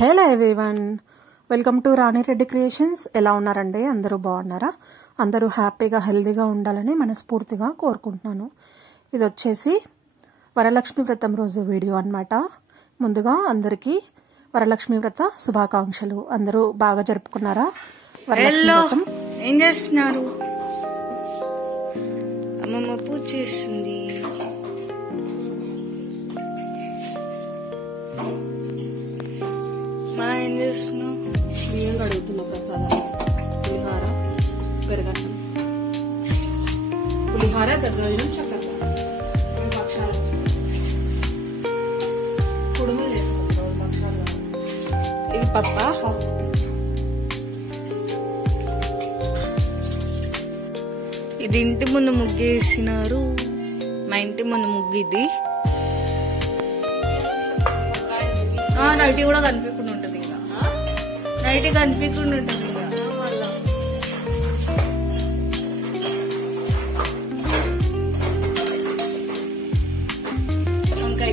Hello everyone, welcome to Rani Reddy creations. ఎలా ఉన్నారండి? అందరూ బాగున్నారా? అందరూ హ్యాపీగా హెల్దీగా ఉండాలని మనస్ఫూర్తిగా కోరుకుంటున్నాను. ఇది వచ్చేసి వరలక్ష్మి వ్రతం రోజు వీడియో అన్నమాట. ముందుగా అందరికీ వరలక్ష్మి వ్రత శుభాకాంక్షలు. అందరూ బాగా జరుపుకున్నారా? వరలక్ష్మి వ్రతం ఏం చేస్తున్నారు? అమ్మమ్మ పూజ చేస్తుంది. మా ఏం చేస్తున్నావు? బియ్యం కడుగుతున్నా. ప్రసాదాలు పులిహార, పెరగన్నం. పులిహార, దద్దోజనం, చక్కెర భక్షాలు, కుడుములు చేస్తాం రోజు. భక్షాలు ఇది పప్ప. ఇది ఇంటి ముందు ముగ్గేసినారు. మా ఇంటి ముందు ముగ్గు ఇది. నైట్ కూడా కనిపించకుండా ఉంటుంది. నైట్ కనిపించకుండా ఉంటుంది. వంకాయ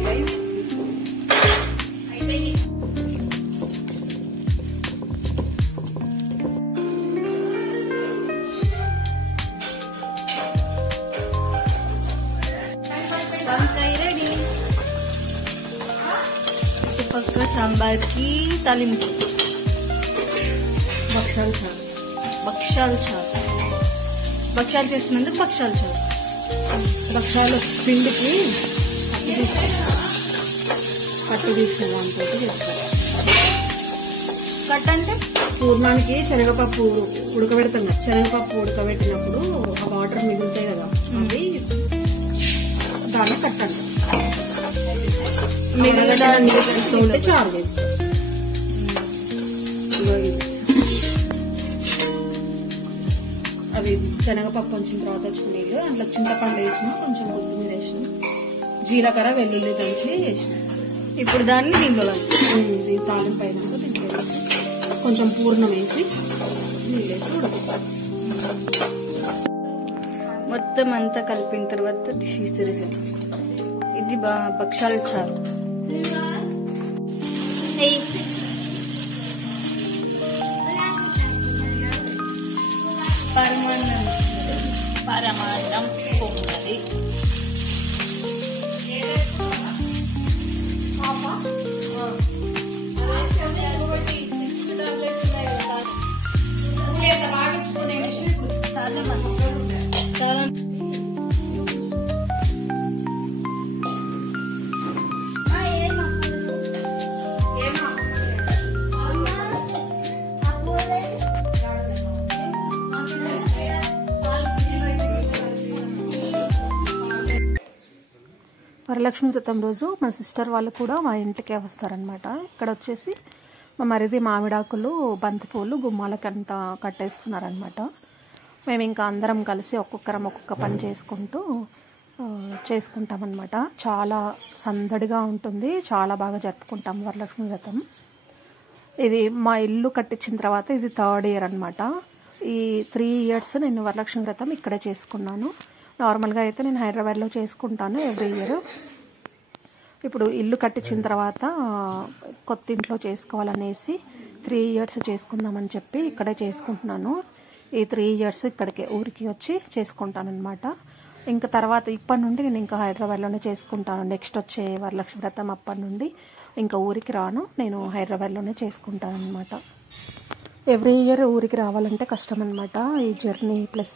రెడీ. పక్క సాంబార్ కి తాలింపు. భక్షాలు చారు. భక్షాలు చారు. భక్షాలు చేస్తున్నందుకు భక్షాలు చారు. భక్షాలు పిండికి పట్టు తీసిన దాంతో చేస్తారు. కట్ అంటే పూర్ణానికి శనగపప్పు ఉడకబెడతాం కదా. శనగపప్పు ఉడకబెట్టినప్పుడు ఆ వాటర్ మిగులుతాయి కదా, అవి దాన్ని కట్టండి. మిగతా చారు చేస్తాం. అవి శనగపప్పు వచ్చిన తర్వాత వచ్చిన నీళ్ళు, అందులో చింతపండు వేసిన, కొంచెం కొత్తిమీర వేసిన, జీలకర్ర వెల్లుల్లి దంచి వేసిన. ఇప్పుడు దాన్ని దీంట్లో తాలింపు అయినాక దీంట్లో వేసి కొంచెం పూర్ణం వేసి నీళ్ళు వేసి ఉడకిస్తాం. మొత్తం అంతా కలిపిన తర్వాత తీసి రిజల్ట్. ఇది భక్షాలు చారు. పరమాన్నం పొంగలి. చాలా వరలక్ష్మి వ్రతం రోజు మా సిస్టర్ వాళ్ళు కూడా మా ఇంటికే వస్తారనమాట. ఇక్కడ వచ్చేసి మా మరిది మామిడాకులు, బంతిపూలు గుమ్మాలకంతా కట్టేస్తున్నారనమాట. మేము ఇంకా అందరం కలిసి ఒక్కొక్కరం ఒక్కొక్క పని చేసుకుంటామన్నమాట. చాలా సందడిగా ఉంటుంది. చాలా బాగా జరుపుకుంటాం వరలక్ష్మి వ్రతం. ఇది మా ఇల్లు కట్టించిన తర్వాత ఇది 3rd ఇయర్ అనమాట. ఈ 3 years నేను వరలక్ష్మి వ్రతం ఇక్కడే చేసుకున్నాను. నార్మల్గా అయితే నేను హైదరాబాద్లో చేసుకుంటాను ఎవ్రీ ఇయర్. ఇప్పుడు ఇల్లు కట్టించిన తర్వాత కొత్త ఇంట్లో చేసుకోవాలనేసి 3 years చేసుకుందామని చెప్పి ఇక్కడే చేసుకుంటున్నాను. ఈ 3 years ఇక్కడికి ఊరికి వచ్చి చేసుకుంటాను అనమాట. ఇంకా తర్వాత ఇప్పటి నుండి నేను ఇంకా హైదరాబాద్లోనే చేసుకుంటాను. నెక్స్ట్ వచ్చే వరలక్ష్మి వ్రతం అప్పటి నుండి ఇంకా ఊరికి రాను, నేను హైదరాబాద్లోనే చేసుకుంటాను అనమాట. ఎవ్రీ ఇయర్ ఊరికి రావాలంటే కష్టం అనమాట. ఈ జర్నీ ప్లస్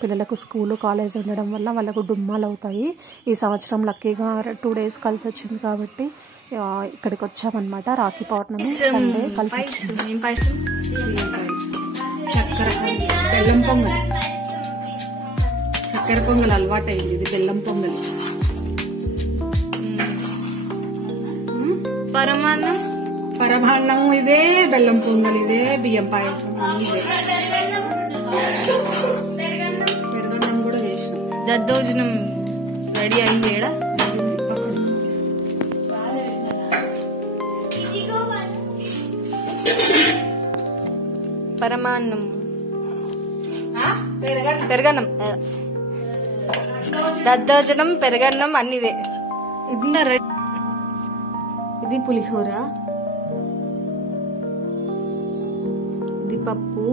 పిల్లలకు స్కూలు కాలేజ్ ఉండడం వల్ల వాళ్ళకు డుమ్మాలు అవుతాయి. ఈ సంవత్సరం లక్కీగా 2 days కలిసి వచ్చింది కాబట్టి ఇక్కడికి వచ్చామన్నమాట. రాఖీ పౌర్ణమి సండే కలిసి వచ్చింది. చక్కెర బెల్లం పొంగల్, చక్కెర పొంగల్ అలవాటు అయింది. ఇది బెల్లం పొంగల్. పరమాన్నం ఇదే, బెల్లం పొంగల్ ఇదే, బియ్యం పాయసం ఇదే. పెరుగన్నం కూడా చేసినాం. దద్దోజనం రెడీ అయింది. ఏడా పరమాన్నం, పెరగన్నం, దద్దోజనం, పెరగన్నం అన్నిదే. ఇది పులిహోర, ఇది పప్పు,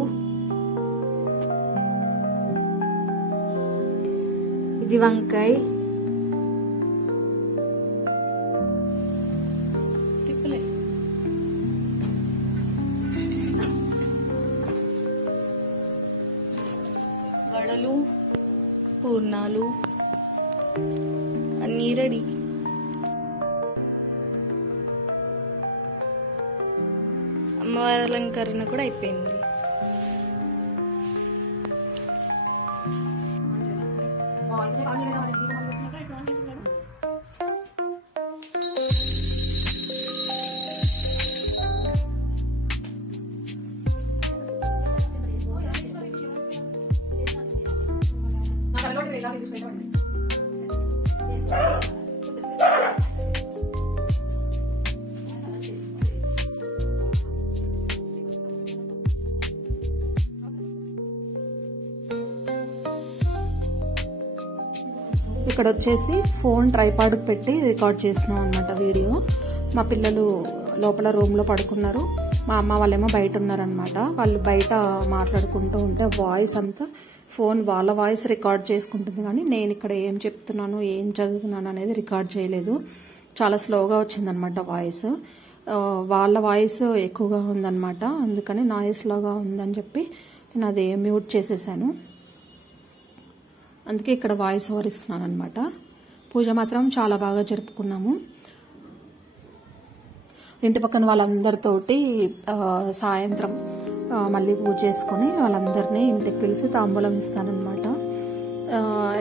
ఇది వంకాయ, వడలు, పూర్ణాలు అన్నీ రెడీ. అమ్మవారి అలంకరణ కూడా అయిపోయింది. ఇక్కడ వచ్చేసి ఫోన్ ట్రైపాడ్కి పెట్టి రికార్డ్ చేసినాం అనమాట వీడియో. మా పిల్లలు లోపల రూమ్లో పడుకున్నారు, మా అమ్మ వాళ్ళేమో బయట ఉన్నారనమాట. వాళ్ళు బయట మాట్లాడుకుంటూ ఉంటే వాయిస్ అంతా ఫోన్ వాళ్ళ వాయిస్ రికార్డ్ చేసుకుంటుంది, కానీ నేను ఇక్కడ ఏం చెప్తున్నాను ఏం చదువుతున్నాను అనేది రికార్డ్ చేయలేదు. చాలా స్లోగా వచ్చిందనమాట వాయిస్. వాళ్ళ వాయిస్ ఎక్కువగా ఉందన్నమాట, అందుకని నాయిస్ లాగా ఉందని చెప్పి నేను అది మ్యూట్ చేసేసాను. అందుకే ఇక్కడ వాయిస్ ఓవర్ ఇస్తున్నాను అనమాట. పూజ మాత్రం చాలా బాగా జరుపుకున్నాము. ఇంటి పక్కన వాళ్ళందరితోటి సాయంత్రం మళ్ళీ పూజ చేసుకుని వాళ్ళందరినీ ఇంటికి పిలిచి తాంబూలం ఇస్తానన్నమాట.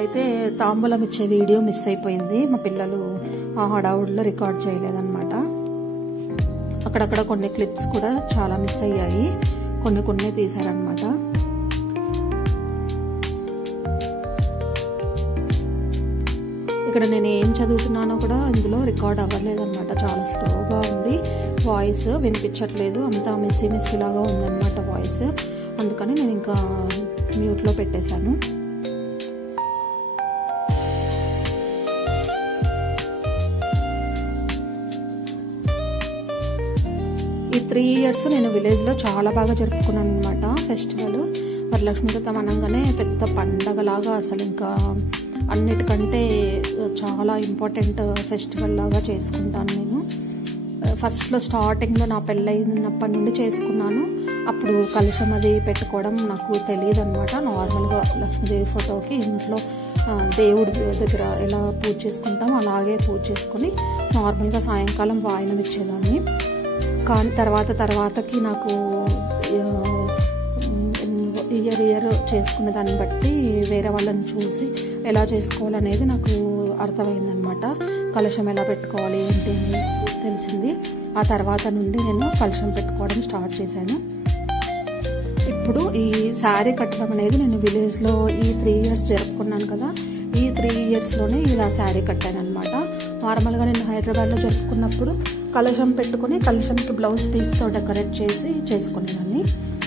అయితే తాంబూలం ఇచ్చే వీడియో మిస్ అయిపోయింది, మా పిల్లలు ఆ హడావుడిలో రికార్డ్ చేయలేదన్నమాట. అక్కడక్కడ కొన్ని క్లిప్స్ కూడా చాలా మిస్ అయ్యాయి, కొన్ని తీశారనమాట. ఇక్కడ నేను ఏం చదువుతున్నానో కూడా ఇందులో రికార్డ్ అవ్వలేదన్నమాట, చాలా స్లోగా ఉంది వాయిస్, వినిపించట్లేదు, అంతా మెస్సీ లాగా ఉందన్నమాట వాయిస్. అందుకని నేను ఇంకా మ్యూట్లో పెట్టేశాను. ఈ 3 years నేను విలేజ్లో చాలా బాగా జరుపుకున్నాను అనమాట ఫెస్టివల్. వరలక్ష్మి వ్రతం అనగానే పెద్ద పండగలాగా, అసలు ఇంకా అన్నిటికంటే చాలా ఇంపార్టెంట్ ఫెస్టివల్ లాగా చేసుకుంటాను నేను. ఫస్ట్లో స్టార్టింగ్లో నా పెళ్ళైనప్పటి నుండి చేసుకున్నాను. అప్పుడు కలశం అది పెట్టుకోవడం నాకు తెలియదు అనమాట. నార్మల్గా లక్ష్మీదేవి ఫోటోకి ఇంట్లో దేవుడి దగ్గర ఎలా పూజ చేసుకుంటామో అలాగే పూజ చేసుకుని నార్మల్గా సాయంకాలం వాయనం ఇచ్చేదాన్ని. కానీ తర్వాతకి నాకు ఇయర్ చేసుకునే దాన్ని బట్టి వేరే వాళ్ళని చూసి ఎలా చేసుకోవాలనేది నాకు అర్థమైందనమాట. కలశం ఎలా పెట్టుకోవాలి ఏంటి తెలిసింది. ఆ తర్వాత నుండి నేను కలశం పెట్టుకోవడం స్టార్ట్ చేశాను. ఇప్పుడు ఈ శారీ కట్టడం అనేది నేను విలేజ్లో ఈ 3 years జరుపుకున్నాను కదా, ఈ 3 yearsలోనే ఇలా శారీ కట్టాను అనమాట. నార్మల్గా నేను హైదరాబాద్లో జరుపుకున్నప్పుడు కలశం పెట్టుకుని కలశంకి బ్లౌజ్ పీస్తో డెకరేట్ చేసి చేసుకునేదాన్ని.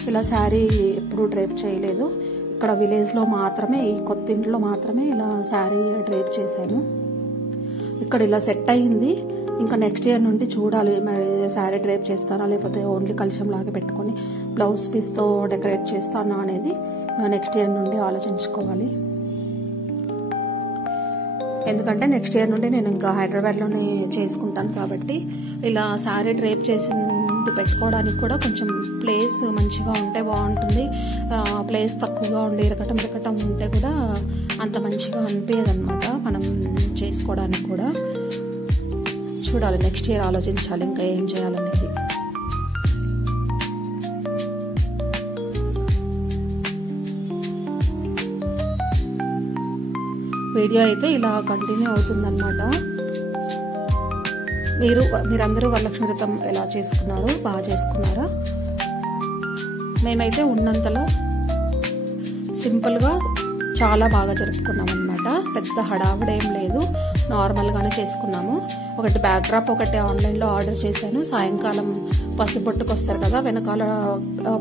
ఇలా శారీ ఎప్పుడూ డ్రేప్ చేయలేదు. ఇక్కడ విలేజ్లో మాత్రమే, ఈ కొత్త ఇంట్లో మాత్రమే ఇలా శారీ డ్రేప్ చేశాను. ఇక్కడ ఇలా సెట్ అయ్యింది. ఇంకా నెక్స్ట్ ఇయర్ నుండి చూడాలి, మరి శారీ డ్రేప్ చేస్తానా లేకపోతే ఓన్లీ కలశం లాగా పెట్టుకొని బ్లౌజ్ పీస్తో డెకరేట్ చేస్తానా అనేది నెక్స్ట్ ఇయర్ నుండి ఆలోచించుకోవాలి. ఎందుకంటే నెక్స్ట్ ఇయర్ నుండి నేను ఇంకా హైదరాబాద్లోనే చేసుకుంటాను కాబట్టి ఇలా శారీ డ్రేప్ చేసింది పెట్టుకోవడానికి కూడా కొంచెం ప్లేస్ మంచిగా ఉంటే బాగుంటుంది. ప్లేస్ తక్కువగా ఉండి ఇరకటం ఉంటే కూడా అంత మంచిగా అనిపించదు అనమాట మనం చేసుకోవడానికి కూడా. చూడాలి, నెక్స్ట్ ఇయర్ ఆలోచించాలి ఇంకా ఏం చేయాలనేది. వీడియో అయితే ఇలా కంటిన్యూ అవుతుందన్నమాట. మీరందరూ వరలక్ష్మి వ్రతం ఎలా చేసుకున్నారు, బాగా చేసుకున్నారా? మేమైతే ఉన్నంతలో సింపుల్గా చాలా బాగా జరుపుకున్నాం అనమాట. పెద్ద హడావుడేం లేదు, నార్మల్గానే చేసుకున్నాము. ఒకటి బ్యాక్ డ్రాప్ ఒకటి ఆన్లైన్లో ఆర్డర్ చేశాను. సాయంకాలం పసుపొట్టుకు వస్తారు కదా, వెనకాల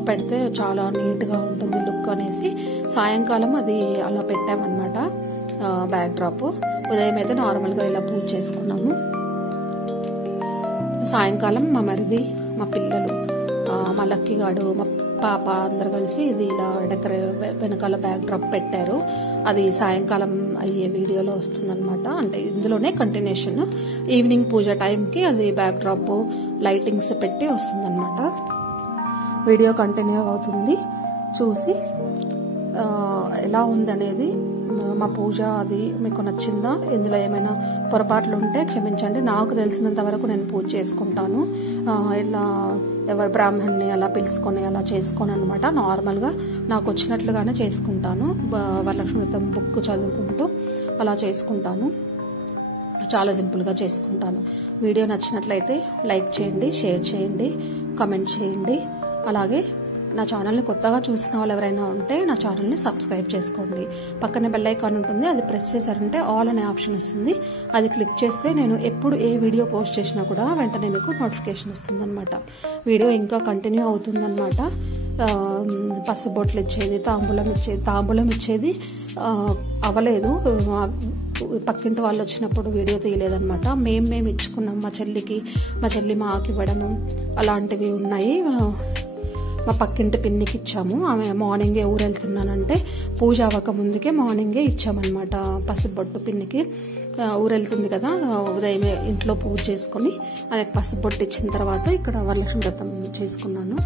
పెడితే చాలా నీట్గా ఉంటుంది లుక్ అనేసి సాయంకాలం అది అలా పెట్టామన్నమాట బ్యాక్ డ్రాప్. ఉదయం అయితే నార్మల్గా ఇలా పూజ చేసుకున్నాము. సాయంకాలం మా మరిది, మా పిల్లలు మా లక్కీగాడు, మా పాప అందరు కలిసి ఇది ఇలా వెనకాల బ్యాక్ డ్రాప్ పెట్టారు. అది సాయంకాలం అయ్యే వీడియోలో వస్తుందన్నమాట. అంటే ఇందులోనే కంటిన్యూషన్. ఈవినింగ్ పూజ టైంకి అది బ్యాక్ డ్రాప్ లైటింగ్స్ పెట్టి వస్తుందన్నమాట. వీడియో కంటిన్యూ అవుతుంది, చూసి ఎలా ఉందనేది, మా పూజ అది మీకు నచ్చిందా, ఇందులో ఏమైనా పొరపాట్లు ఉంటే క్షమించండి. నాకు తెలిసినంత వరకు నేను పూజ చేసుకుంటాను. ఇలా ఎవరు బ్రాహ్మణ్ని అలా పిలుచుకొని అలా చేసుకోను అనమాట. నార్మల్గా నాకు వచ్చినట్లుగానే చేసుకుంటాను. వరలక్ష్మి వ్రతం బుక్ చదువుకుంటూ అలా చేసుకుంటాను. చాలా సింపుల్గా చేసుకుంటాను. వీడియో నచ్చినట్లయితే లైక్ చేయండి, షేర్ చేయండి, కమెంట్ చేయండి. అలాగే నా ఛానల్ని కొత్తగా చూసిన వాళ్ళు ఎవరైనా ఉంటే నా ఛానల్ని సబ్స్క్రైబ్ చేసుకోండి. పక్కనే బెల్ ఐకాన్ ఉంటుంది, అది ప్రెస్ చేశారంటే ఆల్ అనే ఆప్షన్ వస్తుంది. అది క్లిక్ చేస్తే నేను ఎప్పుడు ఏ వీడియో పోస్ట్ చేసినా కూడా వెంటనే మీకు నోటిఫికేషన్ వస్తుంది అనమాట. వీడియో ఇంకా కంటిన్యూ అవుతుందన్నమాట. పసుబొట్లు ఇచ్చేది, తాంబూలం ఇచ్చేది అవ్వలేదు. పక్కింటి వాళ్ళు వచ్చినప్పుడు వీడియో తీయలేదన్నమాట. మేము ఇచ్చుకున్నాం. మా చెల్లి మాకు ఇవ్వడము అలాంటివి ఉన్నాయి. మా పక్కింటి పిన్నికి ఇచ్చాము. ఆమె మార్నింగే ఊరు వెళ్తున్నానంటే పూజ అవ్వక ముందుకే మార్నింగే ఇచ్చామన్నమాట పసుబొట్టు పిన్నికి. ఊరెళ్తుంది కదా, ఉదయమే ఇంట్లో పూజ చేసుకుని ఆమెకు పసుబొట్టు ఇచ్చిన తర్వాత ఇక్కడ వరలక్ష్మి వ్రతం చేసుకున్నాను.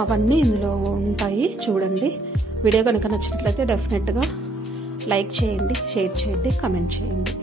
అవన్నీ ఇందులో ఉంటాయి, చూడండి. వీడియో కనుక నచ్చినట్లయితే డెఫినెట్గా లైక్ చేయండి, షేర్ చేయండి, కమెంట్ చేయండి.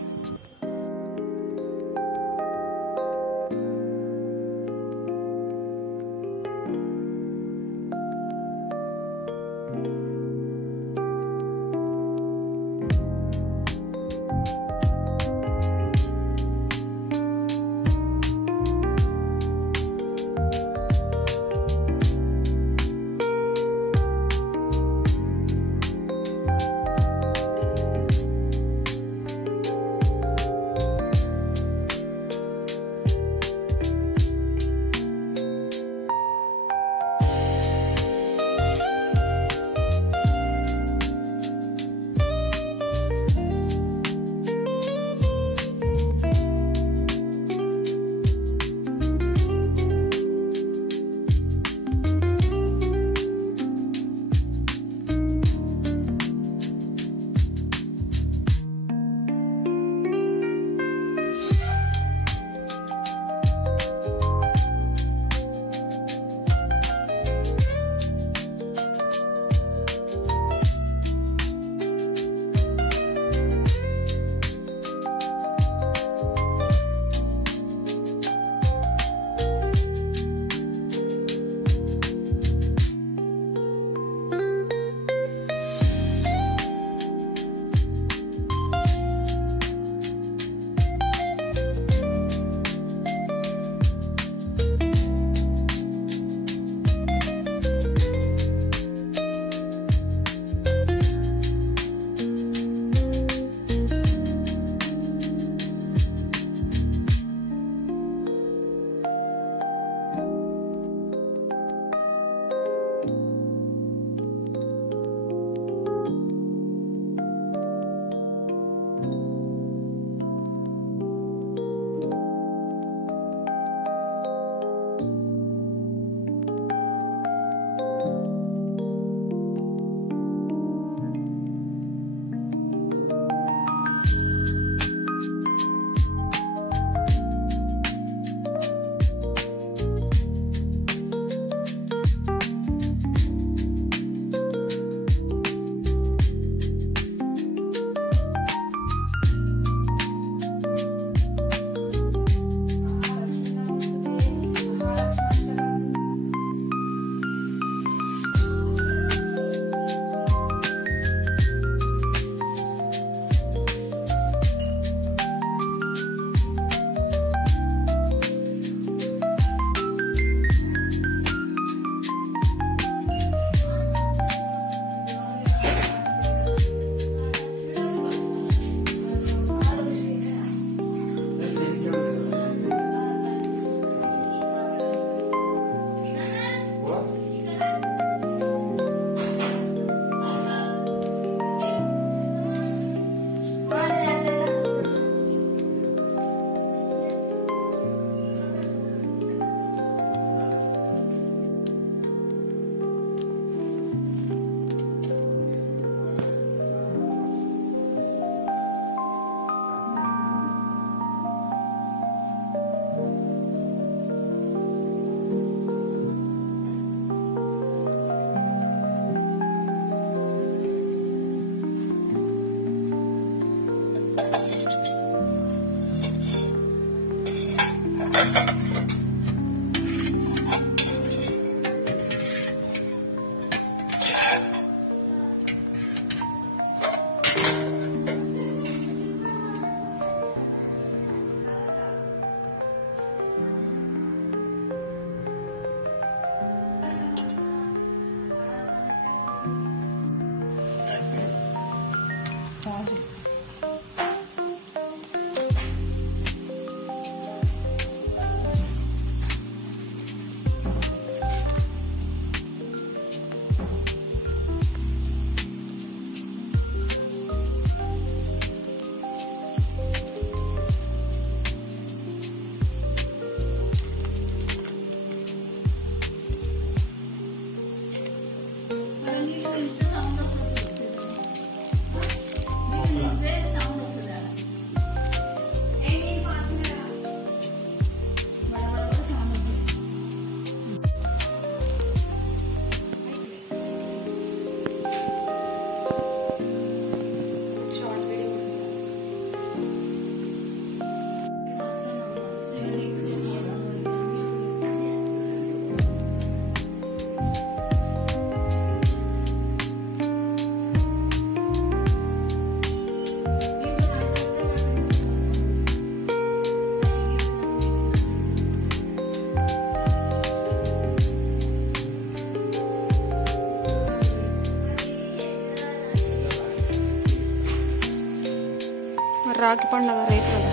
రాఖీ పండుగ రేపు కదా.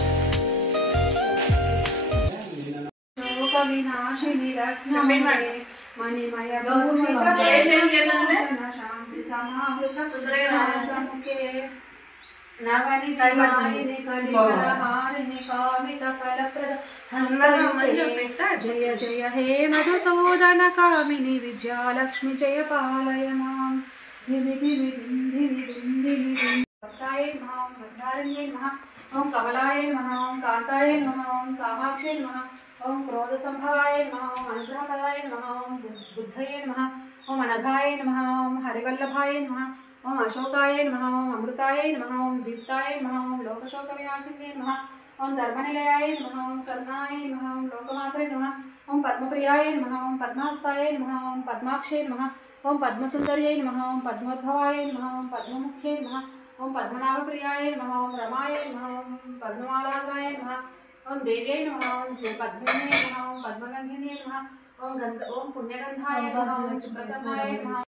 జయ జయ హే మధుసూదన కామిని విద్యాలక్ష్మి జయ పాలయ మాం. ओम कमलाय नमः, ओम कांताय नमः, ओम कामाक्षे नमः, ओम क्रोध संभवाय नमः, ओम अनुग्रहपदाय नमः, ओम बुद्धये नमः, ओम अनघाय नमः, ओम हरिवल्लभाय नमः, ओम अशोकाय नमः, ओम अमृताय नमः, ओम दीप्ताय नमः, ओम लोकशोक विनाशिने नमः, ओम धर्मनिलयाय नमः, ओम करुणाय नमः, ओम लोकमात्रे नमः, ओम पद्मप्रियाय नमः, ओम पद्मास्ताय नमः, ओम पद्माक्षे नमः, ओम पद्मसुंदर्यै नमः, ओम पद्मोद्भवाय नमः, ओम पद्ममुख्ये नमः, ओम पद्मनाभप्रियाय नमः, ओम रमाय नमः, ओम पद्ममालाग्राय नमः, ओम देव्यै नमः, ओम पद्मिन्यै नमः, ओम पद्मगन्धिन्यै नमः, ओम पुण्यगन्धाय नमः, ओम सुप्रसन्नाय नमः.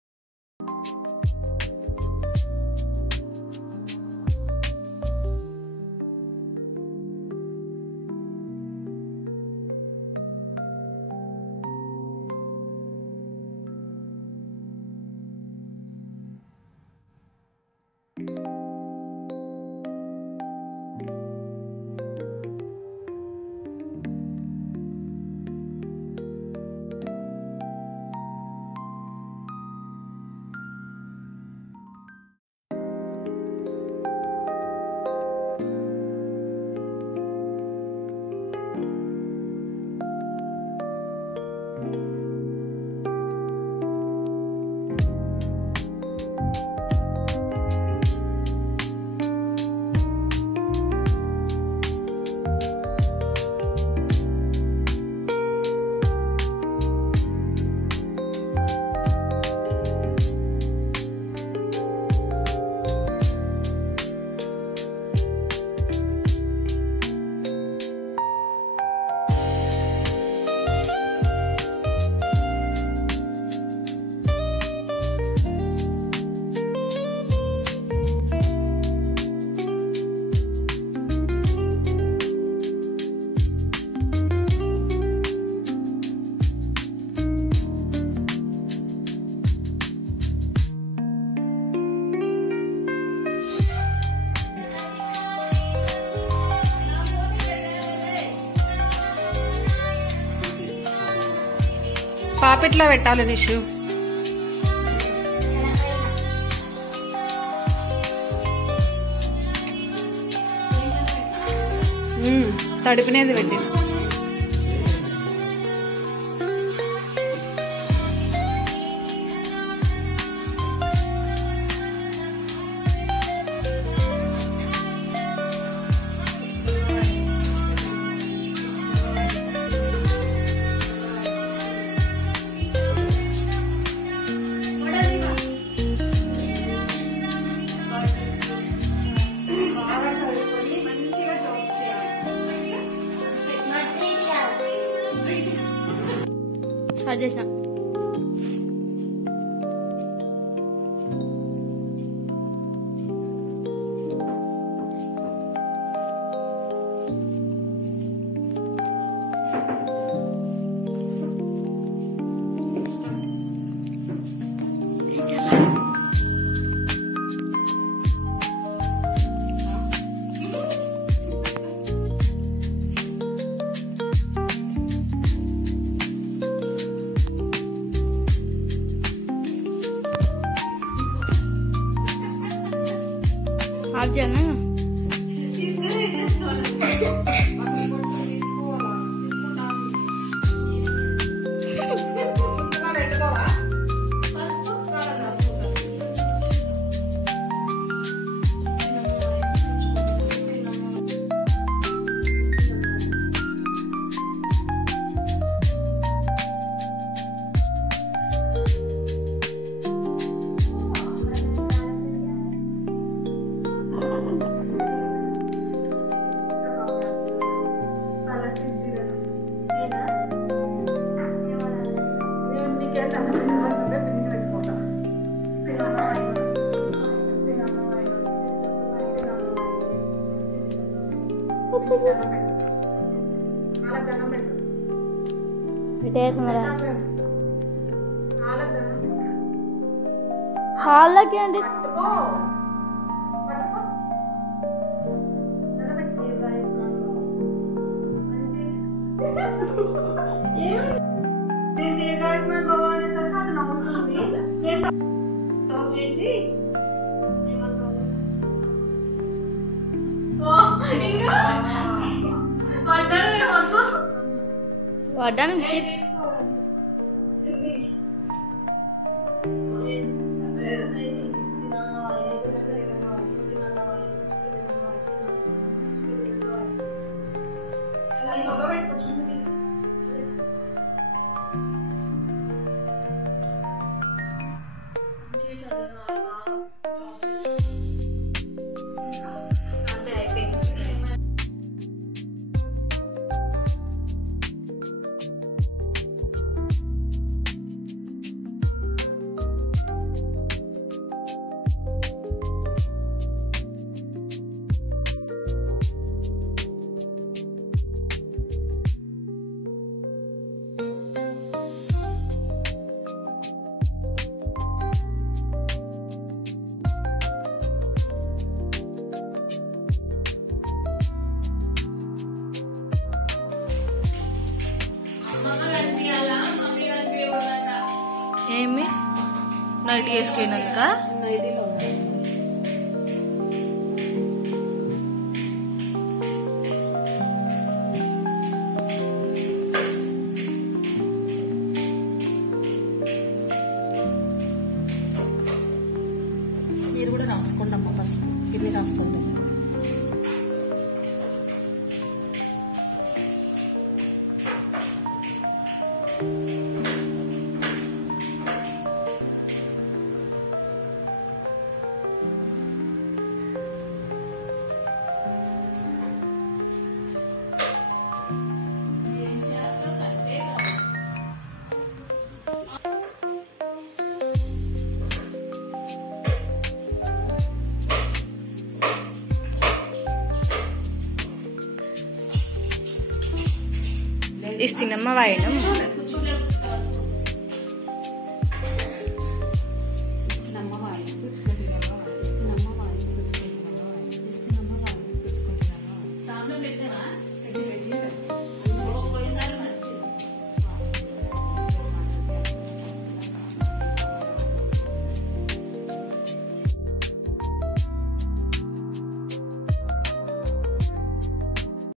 పాపెట్లో పెట్టాలి నిషు. తడిపినేది పెట్టి స్టార్ట్ చేసిన. आप जाना హాల్లోకి అండి. వడ్డానికి ఏమి నైట్ వేసుకున్నాక మీరు కూడా రాసుకోండి అమ్మ. పసుపు గిన్నె రాస్తుంది. ఇస్తున్నమ్మ వాయనం